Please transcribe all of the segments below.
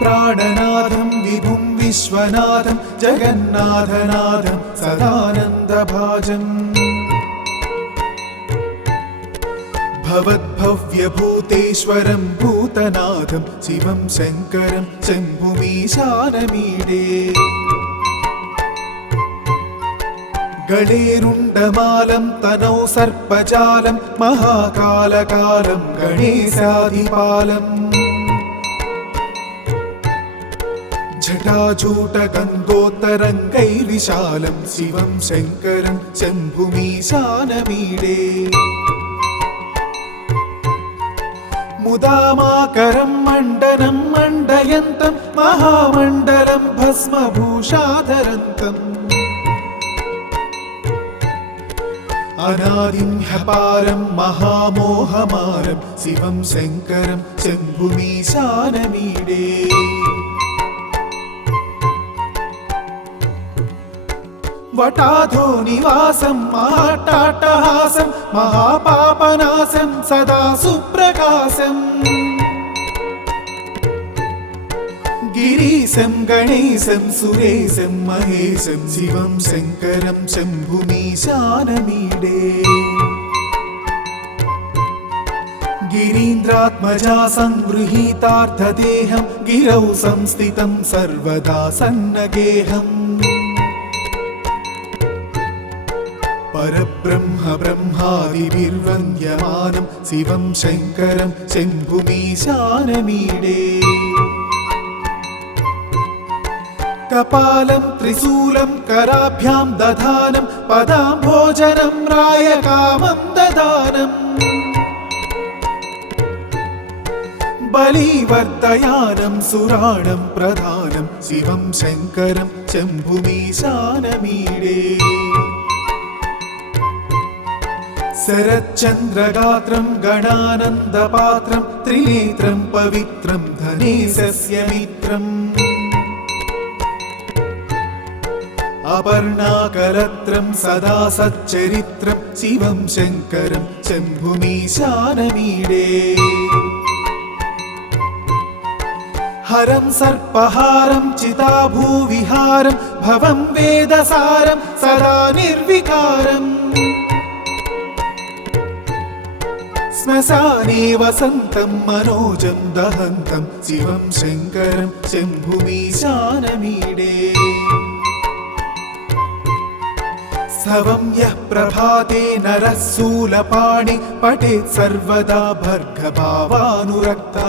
प्राणनाथं विभुं विश्वनाथं जगन्नाथनाथं सदानन्दभाजम् भवद्भव्यभूतेश्वरं भूतनाथं शिवं शङ्करं शम्भुमीशानमीडे गणेरुण्डमालं तनौ सर्पजालं महाकालकालं गणेशाधिपालम् जटाजूटगङ्गोत्तरङ्गैर्विशालं शिवं शङ्करं शम्भुमीशानमीडे मुदामाकरं मण्डनं मण्डयन्तं महामण्डलं भस्मभूषाधरन्तम् अनादिं ह्यपारं महामोहमारं शिवं शङ्करं शम्भुमीशानमीडे वटाधो निवासं महाट्टाट्टहासं महापापनाशं सदा सुप्रकाशं गिरीशं गणेशं सुरेशं महेशं शिवं शङ्करं शम्भुमीशानमीडे गिरीन्द्रात्मजा संगृहीतार्थदेहं गिरौ संस्थितं सर्वदा सन्नगेहम् परब्रह्म ब्रह्मादिभिर्वन्द्यमानं शिवं शङ्करं शम्भुमीशानमीडे कपालं त्रिशूलं कराभ्यां दधानं पदाम्भोजनं रायकामं ददानम् बलिवर्धयानं सुराणं प्रधानं शिवं शङ्करं शम्भुमीशानमीडे शरच्चन्द्रगात्रं गणानन्दपात्रं त्रिनेत्रं पवित्रं धनेशस्य मित्रम् अपर्णाकलत्रं सदा सच्चरित्रं शिवं शङ्करं शम्भुमीशानमीडे हरं सर्पहारं चिताभूविहारं भवं वेदसारं सदा निर्विकारम् श्मशाने वसन्तं मनोजं दहन्तं शिवं शङ्करं शम्भुमीशानमीडे स्तवं यः प्रभाते नरः शूलपाणि पठेत् सर्वदा भर्गभावानुरक्ता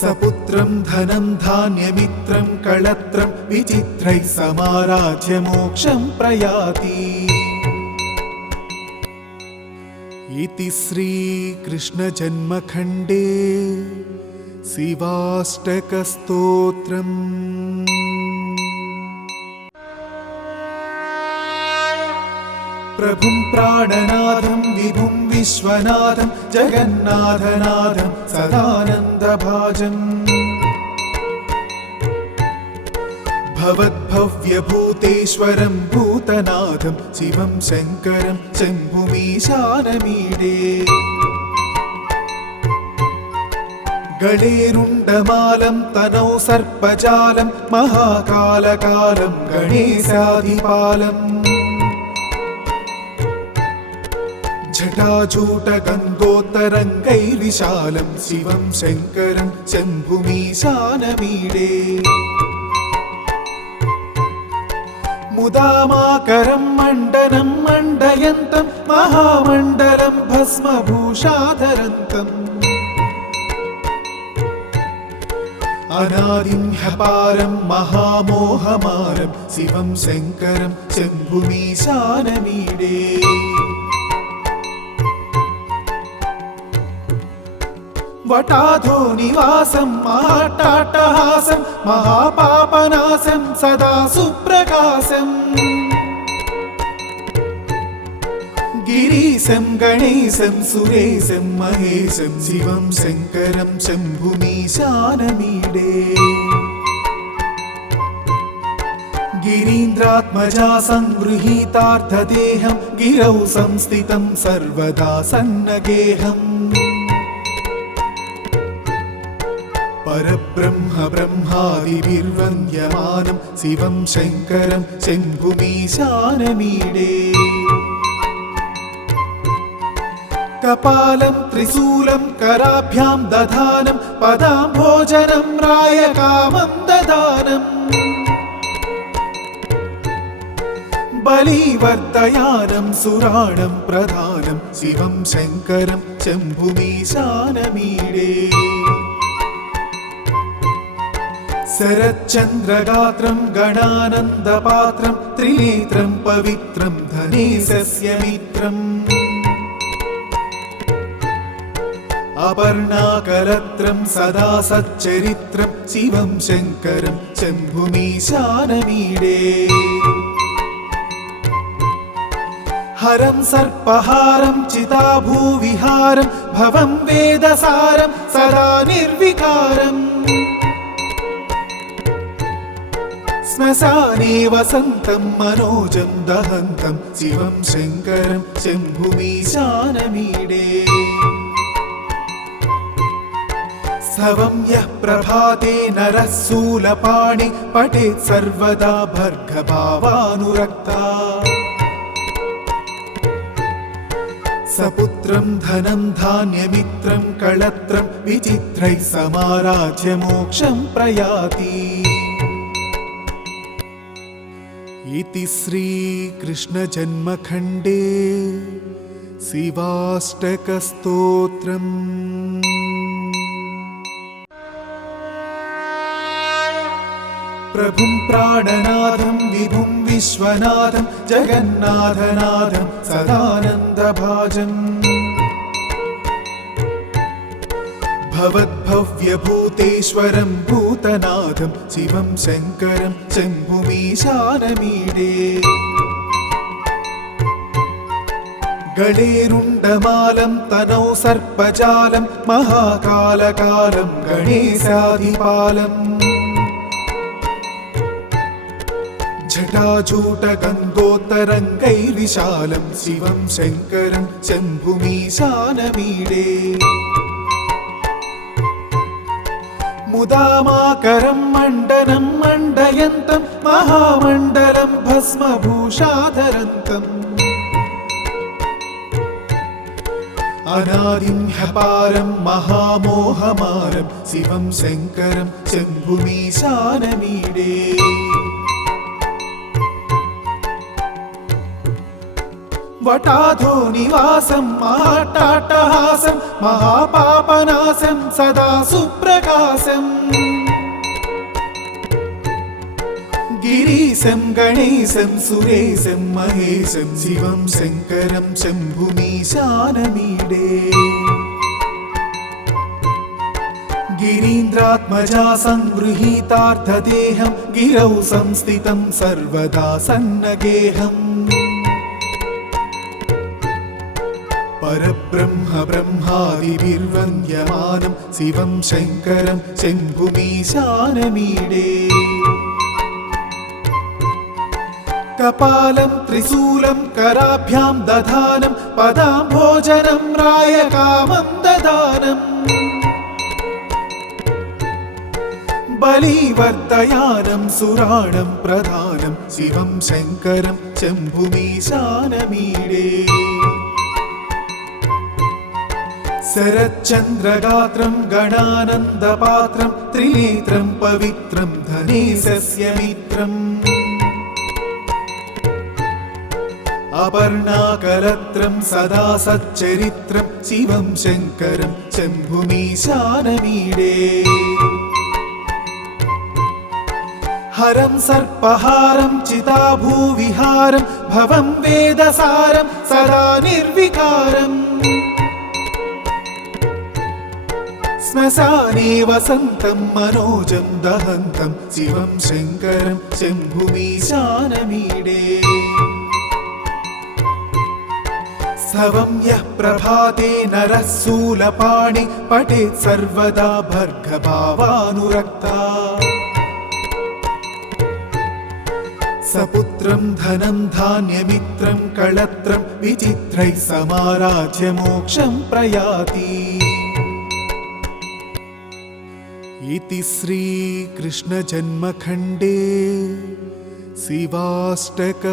सपुत्रं धनं धान्यमित्रं कळत्रं विचित्रैः समाराध्य मोक्षं प्रयाति इति श्रीकृष्णजन्मखण्डे शिवाष्टकस्तोत्रम्। प्रभुं प्राणनाथं विभुं विश्वनाथं जगन्नाथनाथं सदानन्दभाजम् भवद्भव्यभूतेश्वरं भूतनाथं शिवं शङ्करं शम्भुमीशानमीडे गणेरुण्डमालं तनौ सर्पजालं महाकालकालं गणेशाधिपालम् जटाजूटगङ्गोत्तरङ्गैर्विशालं शिवं शङ्करं शम्भुमीशानमीडे मुदामाकरं मण्डनं मण्डयन्तं महामण्डलं भस्मभूषाधरन्तम् अनादिं ह्यपारं महामोहमारं शिवं शङ्करं शम्भुमीशानमीडे वटाधो निवासं महाट्टाट्टहासं महापापनाशं सदा सुप्रकाशम् गिरीशं गणेशं सुरेशं महेशं शिवं शङ्करं शम्भुमीशानमीडे गिरीन्द्रात्मजा संगृहीतार्थदेहं गिरौ संस्थितं सर्वदा सन्नगेहम् परब्रह्म ब्रह्मादिभिर्वन्द्यमानं शिवं शङ्करं शम्भुमीशानमीडे कपालं त्रिशूलं कराभ्यां दधानं पदाम्भोजनं रायकामं ददानम् बलिवर्धयानं सुराणं प्रधानं शिवं शङ्करं शम्भुमीशानमीडे शरच्चन्द्रगात्रं गणानन्दपात्रं त्रिनेत्रं पवित्रं धनेशस्य मित्रम् अपर्णाकलत्रं सदा सच्चरित्रं शिवं शङ्करं शम्भुमीशानमीडे हरं सर्पहारं चिताभूविहारं भवं वेदसारं सदा निर्विकारम् श्मशाने वसन्तं मनोजं दहन्तं शिवं शङ्करं शम्भुमीशानमीडे स्तवं यः प्रभाते नरः शूलपाणि पठेत् सर्वदा भर्गभावानुरक्ता सपुत्रं धनं धान्यमित्रं कळत्रं विचित्रैः समाराज्य मोक्षं प्रयाति इति श्रीकृष्णजन्मखण्डे शिवाष्टकस्तोत्रम् प्रभुं प्राणनाथं विभुं विश्वनाथं जगन्नाथनाथं सदानन्दभाजम् भवद्भव्यभूतेश्वरं भूतनाथं शिवं शङ्करं शम्भुमीशानमीडे गणेरुण्डमालं तनौ सर्पजालं महाकालकालं गणेशाधिपालम् जटाजूटगन्धोत्तरङ्गैर्विशालं शिवं शङ्करं शम्भुमीशानमीडे मुदामाकरं मण्डनं मण्डयन्तं महामण्डलं भस्मभूषाधरन्तम् अनादिं ह्यपारं महामोहमारं शिवं शङ्करं शम्भुमीशानमीडे वटाधो निवासं महाट्टाट्टहासं महापापनाशं सदा सुप्रकाशम् गिरीशं गणेशं सुरेशं महेशं शिवं शङ्करं शम्भुमीशानमीडे गिरीन्द्रात्मजा संगृहीतार्थदेहं गिरौ संस्थितं सर्वदा सन्नगेहम् परब्रह्म ब्रह्मादिभिर्वन्द्यमानं शिवं शङ्करं शम्भुमीशानमीडे कपालं त्रिशूलं कराभ्यां दधानं पदाम्भोजनं रायकामं ददानम् बलिवर्धयानं सुराणं प्रधानं शिवं शङ्करं शम्भुमीशानमीडे शरच्चन्द्रगात्रं गणानन्दपात्रं त्रिनेत्रं पवित्रं धनेशस्य मित्रम् अपर्णाकलत्रं सदा सच्चरित्रं शिवं शङ्करं शम्भुमीशानमीडे हरं सर्पहारं चिताभूविहारं भवं वेदसारं सदा निर्विकारम् श्मशाने वसन्तं मनोजं दहन्तं शिवं शङ्करं शम्भुमीशानमीडे स्तवं यः प्रभाते नरः शूलपाणि पठेत् सर्वदा भर्गभावानुरक्ता सपुत्रं धनं धान्यमित्रं कळत्रं विचित्रैः समाराज्य मोक्षं प्रयाति इति श्रीकृष्णजन्मखण्डे शिवाष्टकस्तोत्रम्।